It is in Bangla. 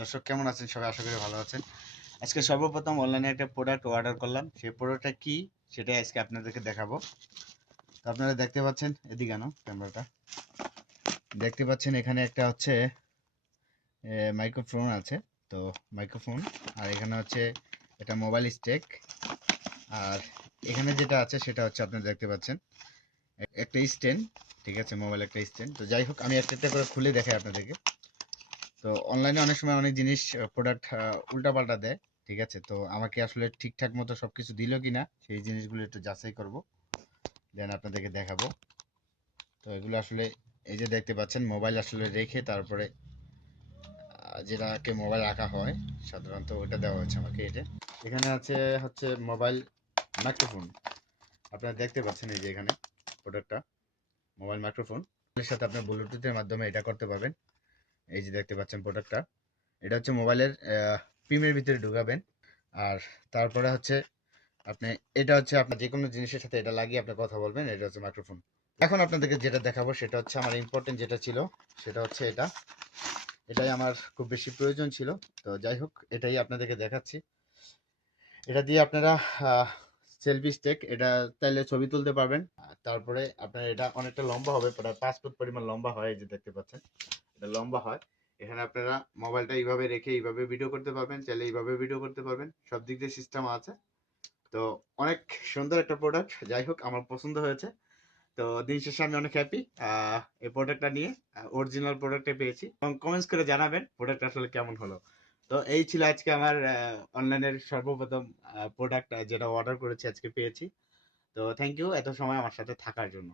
দর্শক কেমন আছেন সবাই? আশা করি ভালো আছেন। আজকে সর্বপ্রথম অনলাইনে একটা প্রোডাক্ট অর্ডার করলাম। সেই প্রোডাক্টটা কি সেটাই আজকে আপনাদেরকে দেখাবো। তো আপনারা দেখতে পাচ্ছেন, এদিকে আনো ক্যামেরাটা। দেখতে পাচ্ছেন এখানে একটা হচ্ছে মাইক্রোফোন আছে। তো মাইক্রোফোন, আর এখানে হচ্ছে এটা মোবাইল স্টেক, আর এখানে যেটা আছে সেটা হচ্ছে আপনারা দেখতে পাচ্ছেন একটা স্ট্যান্ড। ঠিক আছে, মোবাইল একটা স্ট্যান্ড। তো যাই হোক, আমি একটা একটা করে খুলে দেখাই আপনাদেরকে। তো অনলাইনে অনেক সময় অনেক জিনিস প্রোডাক্ট উল্টাপাল্টা দেয়। ঠিক আছে, তো আমাকে আসলে ঠিকঠাক মতো সবকিছু দিল কিনা সেই জিনিসগুলো একটু যাচাই করব, দেন আপনাদেরকে দেখাবো। তো এগুলো আসলে এই যে দেখতে পাচ্ছেন মোবাইল আসলে রেখে তারপরে যেটাকে মোবাইল রাখা হয় সাধারণত ওটা দেওয়া হয়েছে আমাকে। এটা এখানে আছে হচ্ছে মোবাইল মাইক্রোফোন। আপনারা দেখতে পাচ্ছেন এই যে এখানে প্রোডাক্টটা মোবাইল মাইক্রোফোন, এর সাথে আপনার ব্লুটুথের মাধ্যমে এটা করতে পারবেন। এই যে দেখতে পাচ্ছেন প্রোডাক্টটা, এটা হচ্ছে মোবাইলের পিনের ভিতরে ঢুকাবেন। আর তারপরে হচ্ছে আপনি এটা হচ্ছে আপনার যে কোনো জিনিসের সাথে এটা লাগিয়ে আপনি কথা বলবেন। এটা হচ্ছে মাইক্রোফোন। এখন আপনাদেরকে যেটা দেখাবো সেটা হচ্ছে আমার ইম্পর্টেন্ট যেটা ছিল, সেটা হচ্ছে এটা। এটাই আমার খুব বেশি প্রয়োজন ছিল। তো যাই হোক, এটাই আপনাদেরকে দেখাচ্ছি। এটা দিয়ে আপনারা সেলফি স্টেক, এটা চাইলে ছবি তুলতে পারবেন। আর তারপরে আপনার এটা অনেকটা লম্বা হবে, প্রায় 5 ফুট পরিমাণ লম্বা হয়। এই যে দেখতে পাচ্ছেন এটা লম্বা হয়। এখানে আপনারা মোবাইলটা এইভাবে রেখে এইভাবে ভিডিও করতে পারবেন, চাইলে এইভাবে ভিডিও করতে পারবেন। সব দিক দিয়ে সিস্টেম আছে। তো অনেক সুন্দর একটা প্রোডাক্ট। যাই হোক, আমার পছন্দ হয়েছে। তো দিন শেষে আমি অনেক হ্যাপি এই প্রোডাক্টটা নিয়ে। অরিজিনাল প্রোডাক্টে পেয়েছি, এবং কমেন্টস করে জানাবেন প্রোডাক্ট আসলে কেমন হলো। তো এই ছিল আজকে আমার অনলাইনের সর্বপ্রথম প্রোডাক্ট যেটা অর্ডার করেছি, আজকে পেয়েছি। তো থ্যাংক ইউ এত সময় আমার সাথে থাকার জন্য।